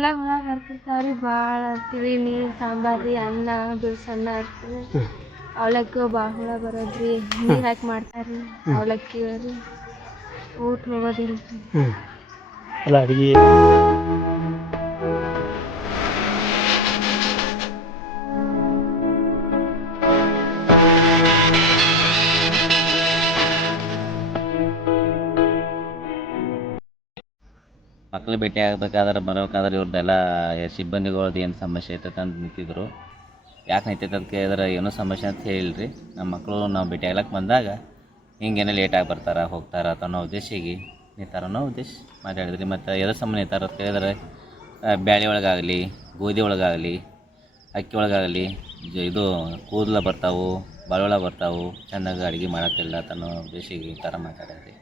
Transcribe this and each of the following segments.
ಎಲ್ಲ ಹುಳ ಬರ್ತಿರ್ತಾವ್ರಿ ಭಾಳ ತಿಳಿ ನೀರು ಸಾಂಬಾರು ರೀ ಅನ್ನ ಬಿಳ್ಸನ್ನ ಇರ್ತದೆ ಅವಲಕ್ಕಿ ಭಾಳ ಹುಳ ಬರೋದ್ರಿ ನೀರು ಹಾಕಿ ಮಾಡ್ತಾರೆ ರೀ ಅವಲಕ್ಕಿ ರೀ ಊಟ ಹೋಗೋದಿಲ್ಲ ರೀ ಅಲ್ಲ ಅಡುಗೆ ಮಕ್ಳು ಭೇಟಿ ಆಗ್ಬೇಕಾದ್ರೆ ಬರ್ಬೇಕಾದ್ರೆ ಇವ್ರದ್ದೆಲ್ಲ ಸಿಬ್ಬಂದಿಗಳ್ದು ಏನು ಸಮಸ್ಯೆ ಐತೈತೆ ಅಂತ ನಿಂತಿದ್ರು. ಯಾಕೆ ನಿಂತೈತೆ ಅಂತ ಕೇಳಿದ್ರೆ ಏನೂ ಸಮಸ್ಯೆ ಅಂತ ಹೇಳಿಲ್ರಿ. ನಮ್ಮ ಮಕ್ಕಳು ನಾವು ಭೇಟಿ ಆಗ್ಲಕ್ಕೆ ಬಂದಾಗ ಹಿಂಗೇನೋ ಲೇಟಾಗಿ ಬರ್ತಾರೆ ಹೋಗ್ತಾರೆ ಅಂತ ಅನ್ನೋ ಉದ್ದೇಶಿಗೆ ನಿಂತಾರ ಅನ್ನೋ ಉದ್ದೇಶ ಮಾತಾಡಿದ್ರಿ. ಮತ್ತು ಎದ್ರ ಸಂಬಂಧ ನಿಂತಾರ ಅಂತ ಕೇಳಿದ್ರೆ ಬ್ಯಾಳೆ ಒಳಗಾಗಲಿ ಗೋಧಿ ಒಳಗಾಗಲಿ ಅಕ್ಕಿ ಒಳಗಾಗಲಿ ಇದು ಕೂದಲ ಬರ್ತಾವೆ ಬಾಳೊಳ ಬರ್ತಾವೆ ಚೆನ್ನಾಗಿ ಅಡುಗೆ ಮಾಡೋಕ್ಕಿಲ್ಲ ಅನ್ನೋ ಉದ್ದೇಶಿಗೆ ಈ ಥರ ಮಾತಾಡಿದ್ರಿ.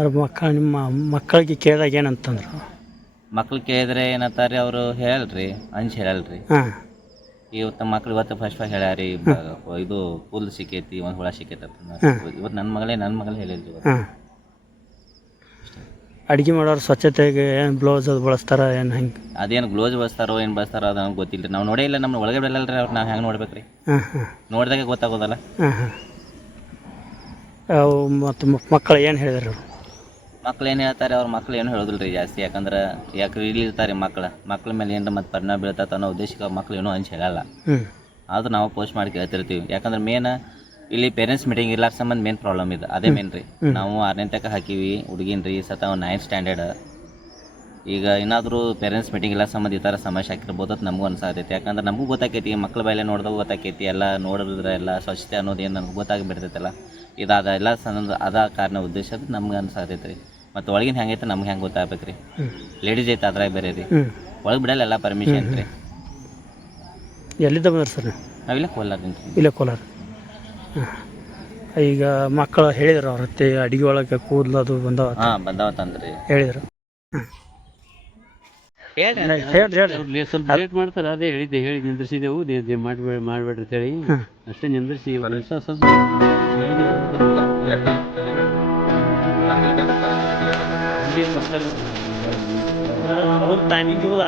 ಅವ್ರ ನಿಮ್ಮ ಮಕ್ಕಳಿಗೆ ಕೇಳಿದಾಗ ಏನಂತಂದ್ರು? ಮಕ್ಳು ಕೇಳಿದ್ರೆ ಏನಂತಾರೆ ಅವರು ಹೇಳಲ್ರಿ ಅಂಜ್ ಹೇಳಲ್ರಿ. ಹಾಂ ಇವತ್ತು ಮಕ್ಳು ಇವತ್ತು ಫಸ್ಟ್ ಹೇಳ್ಯಾರಿ ಇದು ಕೂದಲು ಸಿಕ್ಕೈತಿ ಒಂದು ಹುಳ ಸಿಕ್ಕೈತಿ ಅಂತ. ಇವತ್ತು ನನ್ನ ಮಗಳೇ ಹೇಳಿದ್ರಿ ಇವತ್ತು. ಹಾಂ ಅಡುಗೆ ಮಾಡೋರು ಸ್ವಚ್ಛತೆಗೆ ಏನು ಗ್ಲೌಸ್ ಅದು ಬಳಸ್ತಾರ ಏನು ಹೆಂಗೆ? ಅದೇನು ಗ್ಲೌಸ್ ಬಳಸ್ತಾರೋ ಏನು ಬಳಸ್ತಾರೋ ಅದು ನಮ್ಗೆ ಗೊತ್ತಿಲ್ಲ ರೀ. ನಾವು ನೋಡೇ ಇಲ್ಲ, ನಮ್ಮ ಒಳಗೆ ಬಿಡಲ್ಲರಿ ಅವ್ರು. ನಾವು ಹೆಂಗೆ ನೋಡ್ಬೇಕು ರೀ? ಹಾಂ ಹಾಂ ನೋಡಿದಾಗೆ ಗೊತ್ತಾಗೋದಲ್ಲ. ಹಾಂ ಹಾಂ ಅವು ಮತ್ತು ಮಕ್ಕಳು ಏನು ಹೇಳಿದ್ರು? ಮಕ್ಳು ಏನು ಹೇಳ್ತಾರೆ, ಅವ್ರ ಮಕ್ಳು ಏನು ಹೇಳೋದಿಲ್ಲ ರೀ ಜಾಸ್ತಿ. ಯಾಕಂದ್ರೆ ಯಾಕೆ ಇಲ್ಲಿ ಇರ್ತಾರೆ ಮಕ್ಳ ಮೇಲೆ ಏನಾರ ಮತ್ತು ಪರಿಣಾಮ ಬೀಳ್ತೈತೆ ಅನ್ನೋ ಉದ್ದೇಶಕ್ಕೆ ಮಕ್ಳು ಏನೂ ಹಂಚಿ ಹೇಳಲ್ಲ. ಆದರೂ ನಾವು ಪೋಸ್ಟ್ ಮಾಡಿ ಕೇಳ್ತಿರ್ತೀವಿ. ಯಾಕಂದ್ರೆ ಮೇನ್ ಇಲ್ಲಿ ಪೇರೆಂಟ್ಸ್ ಮೀಟಿಂಗ್ ಇರ್ಲಾರ ಸಂಬಂಧ ಮೇನ್ ಪ್ರಾಬ್ಲಮ್ ಇದೆ. ಅದೇ ಮೇನ್ ರೀ. ನಾವು 6ನೇ ತನಕ ಹಾಕೀವಿ ಹುಡುಗಿನ ರೀ ಸತ 9th ಸ್ಟ್ಯಾಂಡರ್ಡ್. ಈಗ ಏನಾದರೂ ಪೇರೆಂಟ್ಸ್ ಮೀಟಿಂಗ್ ಇಲ್ಲ ಸಂಬಂಧ ಈ ಥರ ಸಮಸ್ಯೆ ಆಗಿರ್ಬೋದು ಅಂತ ನಮಗೂ ಅನ್ಸಾತೈತಿ. ಯಾಕಂದ್ರೆ ನಮಗೂ ಗೊತ್ತಾಕೈತಿ, ಮಕ್ಳ ಬಾಯಲ್ಲೇ ನೋಡಿದಾಗ ಗೊತ್ತಾಕೈತಿ. ಎಲ್ಲ ನೋಡಿದ್ರೆ ಎಲ್ಲ ಸ್ವಚ್ಛತೆ ಅನ್ನೋದು ಏನು ನಮ್ಗೆ ಗೊತ್ತಾಗಿಬಿಡ್ತೈತಲ್ಲ. ಇದಾದ ಎಲ್ಲ ಸಂಬಂಧ ಅದ ಕಾರಣ ಉದ್ದೇಶ ನಮ್ಗೆ ಅನ್ಸಾತೈತಿ ರೀ. ಮತ್ತು ಒಳಗಿನ ಹೆಂಗೈತೆ ನಮ್ಗೆ ಹೆಂಗೆ ಗೊತ್ತಾಗ್ಬೇಕು ರೀ? ಲೇಡೀಸ್ ಐತೆ ಅದ್ರಾಗ ಬೇರೆ ರೀ. ಒಳಗೆ ಬಿಡಲ್ಲ ಎಲ್ಲ ಪರ್ಮಿಷನ್ ರೀ. ಎಲ್ಲಿದ್ದ ಬಂದ್ರಿ ಸರ್? ನಾವಿಲ್ಲ ಕೋಲಾರದಿಂದ. ಇಲ್ಲೇ ಕೋಲಾರ. ಈಗ ಮಕ್ಕಳು ಹೇಳಿದ್ರು ಅವ್ರ ಹತ್ತೆ ಅಡುಗೆ ಒಳಗೆ ಕೂದಲು ಅದು ಬಂದವ? ಹಾಂ ಬಂದವತ್ತಂದ್ರಿ ಹೇಳಿದರು. ಹೇಳಿ ಸ್ವಲ್ಪ ಲೇಟ್ ಮಾಡ್ತಾರೆ. ಅದೇ ಹೇಳಿ ನಿಂದ್ರಿಸಿದೆವು ಮಾಡಬೇಡ್ರಿ ಅಂತೇಳಿ ಅಷ್ಟೇ ನಿಂದ್ರಿಸಿ ಟೈಮಿಂಗ್